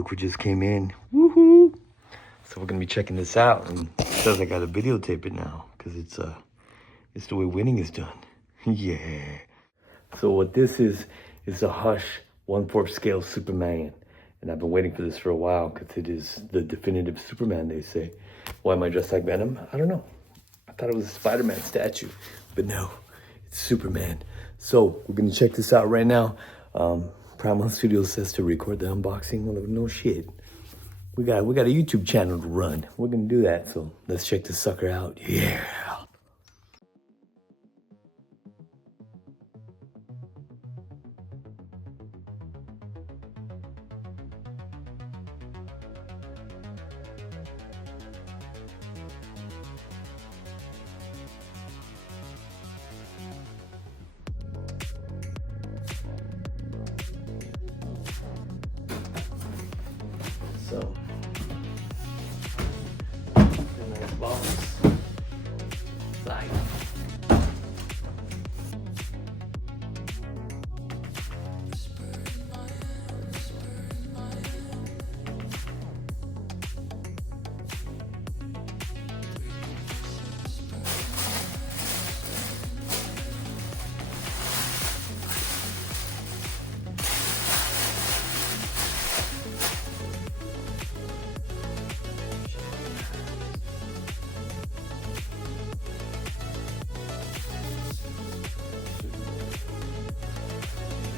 look what just came in. Woohoo! So we're gonna be checking this out, and it says I gotta videotape it now because it's the way winning is done. Yeah. So what this is a Hush 1/4 scale Superman, and I've been waiting for this for a while because it is the definitive Superman, they say. Why am I dressed like Venom? I don't know. I thought it was a Spider-Man statue, but no, it's Superman. So we're gonna check this out right now. Paramount Studios says to record the unboxing. Well, no shit. We got a YouTube channel to run. We're gonna do that. So let's check this sucker out. Yeah. So, a nice box. Side.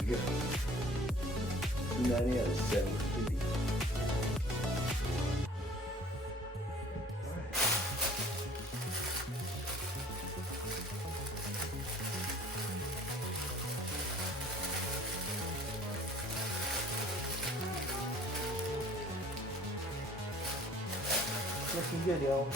Good. 290 out of 750. Looking good, y'all.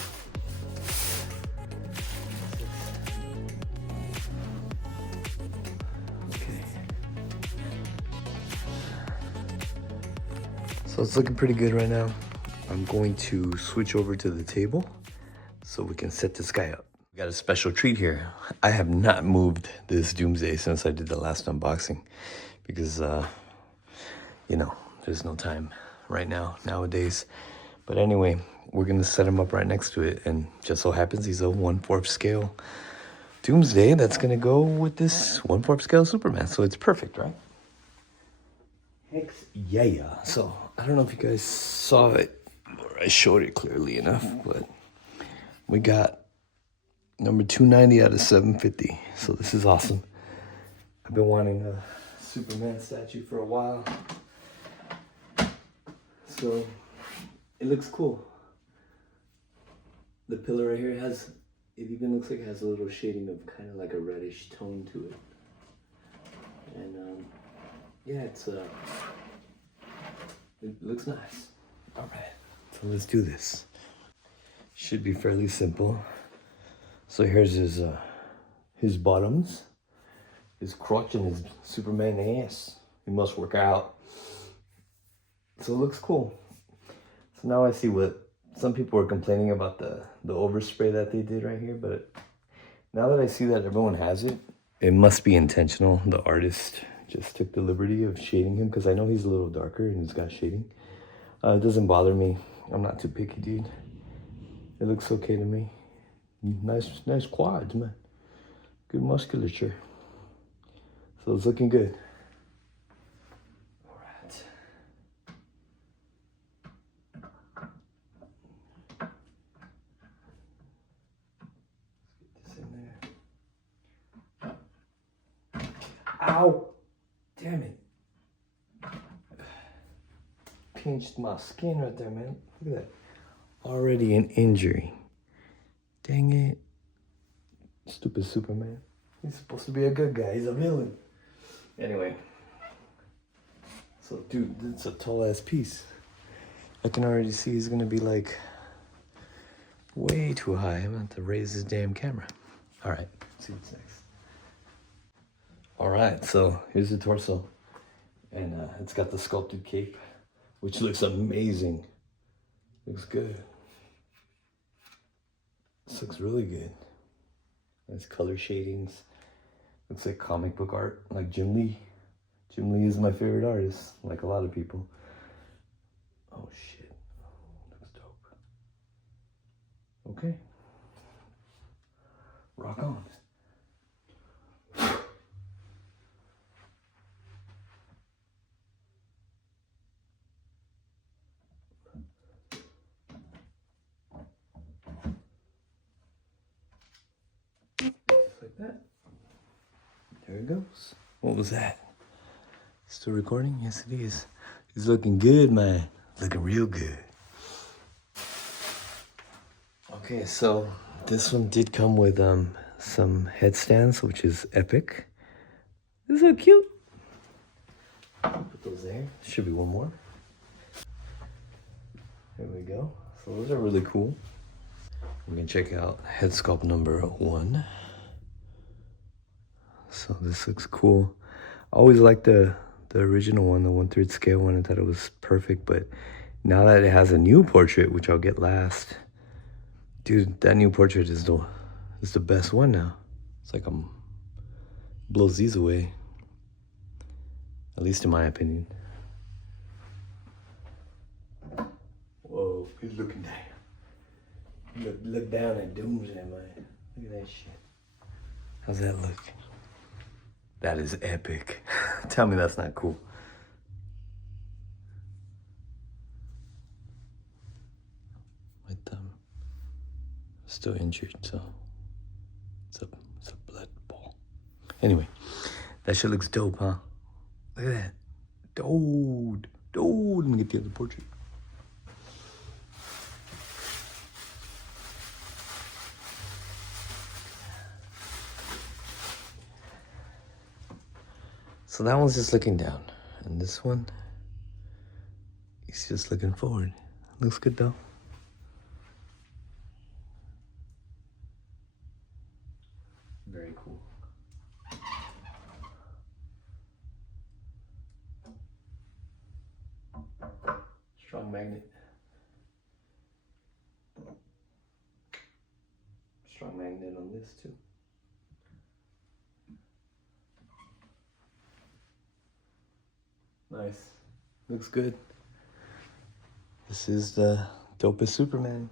So it's looking pretty good right now. I'm going to switch over to the table so we can set this guy up. We got a special treat here. I have not moved this Doomsday since I did the last unboxing because, you know, there's no time right now, nowadays. But anyway, we're gonna set him up right next to it, and just so happens he's a 1/4 scale Doomsday that's gonna go with this 1/4 scale Superman. So it's perfect, right? Hex yeah. So I don't know if you guys saw it or I showed it clearly enough, but we got number 290 out of 750. So this is awesome. I've been wanting a Superman statue for a while. So it looks cool. The pillar right here it even looks like it has a little shading of kind of like a reddish tone to it. And yeah, it looks nice. All right, so let's do this. Should be fairly simple. So here's his bottoms, his crotch, and his Superman ass. He must work out. So it looks cool. So now I see what some people were complaining about the overspray that they did right here, but now that I see that everyone has it, it must be intentional. The artist just took the liberty of shading him because I know he's a little darker and he's got shading. It doesn't bother me. I'm not too picky, dude. It looks okay to me. Nice quads, man. Good musculature. So it's looking good. All right. Let's get this in there. Ow! Damn it. Pinched my skin right there, man. Look at that. Already an injury. Dang it. Stupid Superman. He's supposed to be a good guy. He's a villain. Anyway. So, dude, it's a tall ass piece. I can already see he's gonna be like way too high. I'm gonna have to raise his damn camera. All right, let's see what's next. All right, so here's the torso. And it's got the sculpted cape, which looks amazing. Looks good. This looks really good. Nice color shadings. Looks like comic book art, like Jim Lee. Jim Lee is my favorite artist, like a lot of people. Oh shit. Looks dope. Okay. Rock on. Just like that. There it goes. What was that? Still recording? Yes, it is. He's looking good, man. Looking real good. Okay, so this one did come with some headstands, which is epic. This is so cute. Put those there. Should be one more. There we go. So those are really cool. We can check out head sculpt number 1. So this looks cool. I always liked the original one, the 1/3 scale one. I thought it was perfect, but now that it has a new portrait, which I'll get last, dude, that new portrait is the best one now. It's like blows these away, at least in my opinion. Whoa, he's looking down. Look down at Doomsday, man. Look at that shit. How's that look? That is epic. Tell me that's not cool. My thumb still injured, so it's a blood ball. Anyway, that shit looks dope, huh? Look at that. Dude. Let me get the other portrait. So that one's just looking down, and this one, he's just looking forward. Looks good though. Very cool. Strong magnet. Strong magnet on this too. Nice. Looks good. This is the dopest Superman.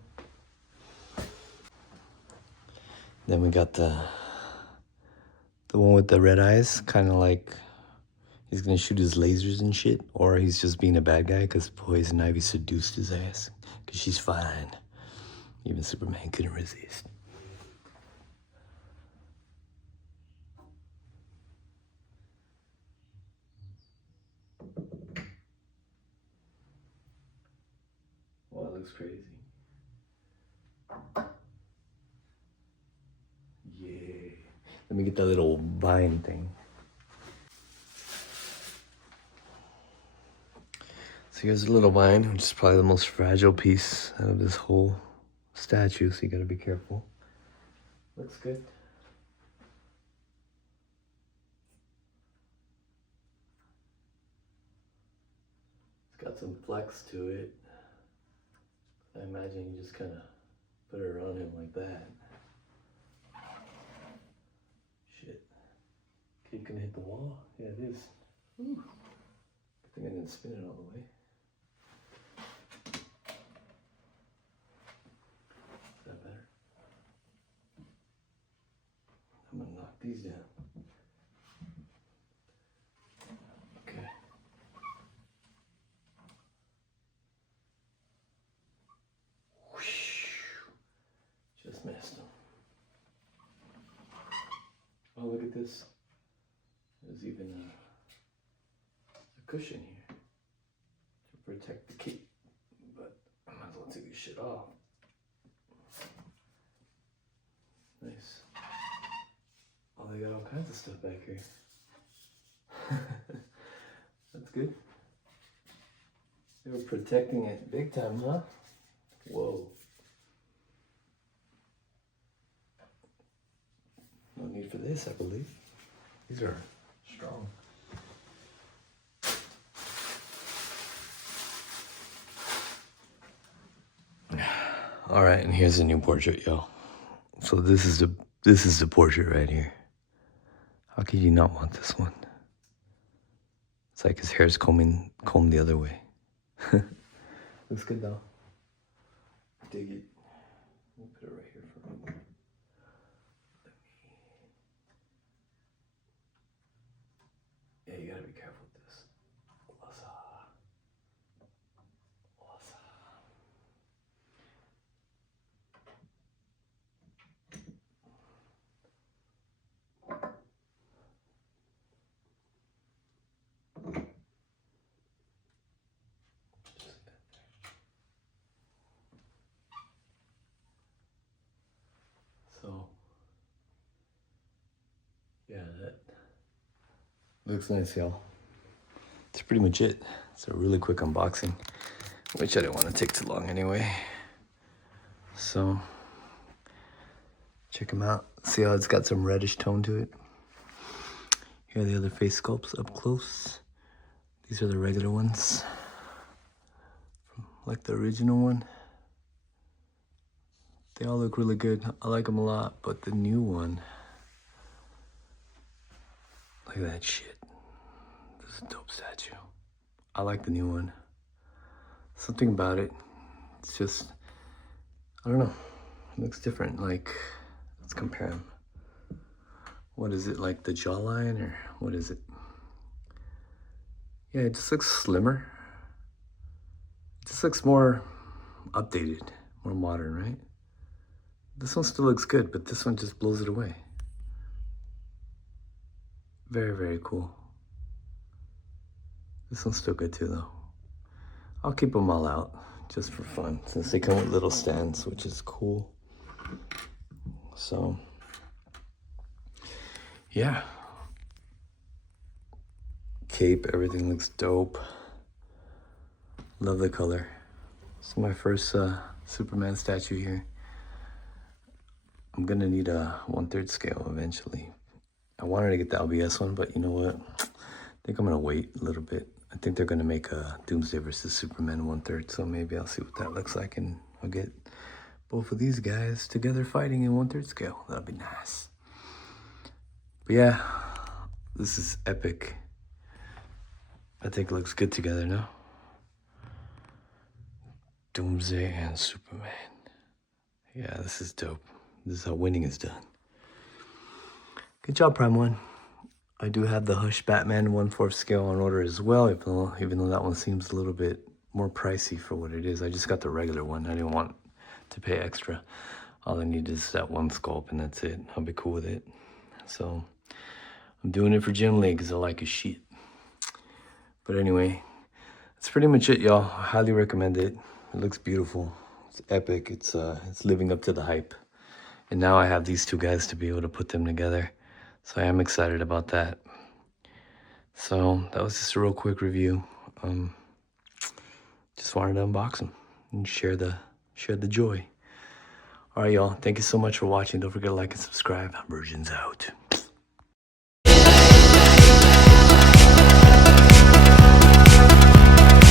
Then we got the one with the red eyes, kind of like he's gonna shoot his lasers and shit, or he's just being a bad guy because Poison Ivy seduced his ass because she's fine. Even Superman couldn't resist. Well, it looks crazy. Yeah. Let me get that little vine thing. So here's a little vine, which is probably the most fragile piece out of this whole statue, so you gotta be careful. Looks good. It's got some flex to it. I imagine you just kind of put it around him like that. Shit. Cape gonna hit the wall? Yeah, it is. Ooh. I think I didn't spin it all the way. Is that better? I'm gonna knock these down. Okay. Just missed them. Oh, look at this. There's even a cushion here to protect the cape, but I might as well take this shit off. Nice. Oh, they got all kinds of stuff back here. That's good. They were protecting it big time, huh? Whoa. No need for this, I believe. These are strong. All right, and here's the new portrait, yo. So this is the portrait right here. How could you not want this one? It's like his hair's combed the other way. Looks good though. Dig it. We'll put it right here for a moment. Yeah, you gotta be careful with this. So, yeah, that looks nice, y'all. That's pretty much it. It's a really quick unboxing, which I didn't want to take too long anyway. So, check them out. See how it's got some reddish tone to it? Here are the other face sculpts up close. These are the regular ones, like the original one. They all look really good. I like them a lot, but the new one, look at that shit. This is a dope statue. I like the new one. Something about it, it's just, I don't know. It looks different. Like, let's compare them. What is it, like the jawline, or what is it? Yeah, it just looks slimmer. It just looks more updated, more modern, right? This one still looks good, but this one just blows it away. Very, very cool. This one's still good too, though. I'll keep them all out just for fun, since they come with little stands, which is cool. So, yeah. Cape, everything looks dope. Love the color. It's my first Superman statue here. I'm gonna need a 1/3 scale eventually. I wanted to get the LBS one, but you know what? I think I'm gonna wait a little bit. I think they're gonna make a Doomsday versus Superman 1/3, so maybe I'll see what that looks like, and I'll get both of these guys together fighting in 1/3 scale. That'll be nice. But yeah, this is epic. I think it looks good together now. Doomsday and Superman. Yeah, this is dope. This is how winning is done. Good job, Prime One. I do have the Hush Batman 1/4 scale on order as well, even though that one seems a little bit more pricey for what it is. I just got the regular one. I didn't want to pay extra. All I need is that one sculpt, and that's it. I'll be cool with it. So I'm doing it for Jim Lee because I like his shit. But anyway, that's pretty much it, y'all. I highly recommend it. It looks beautiful. It's epic. It's living up to the hype. And now I have these two guys to be able to put them together. So I am excited about that. So that was just a real quick review. Just wanted to unbox them and share the joy. All right, y'all. Thank you so much for watching. Don't forget to like and subscribe. Virgin's out.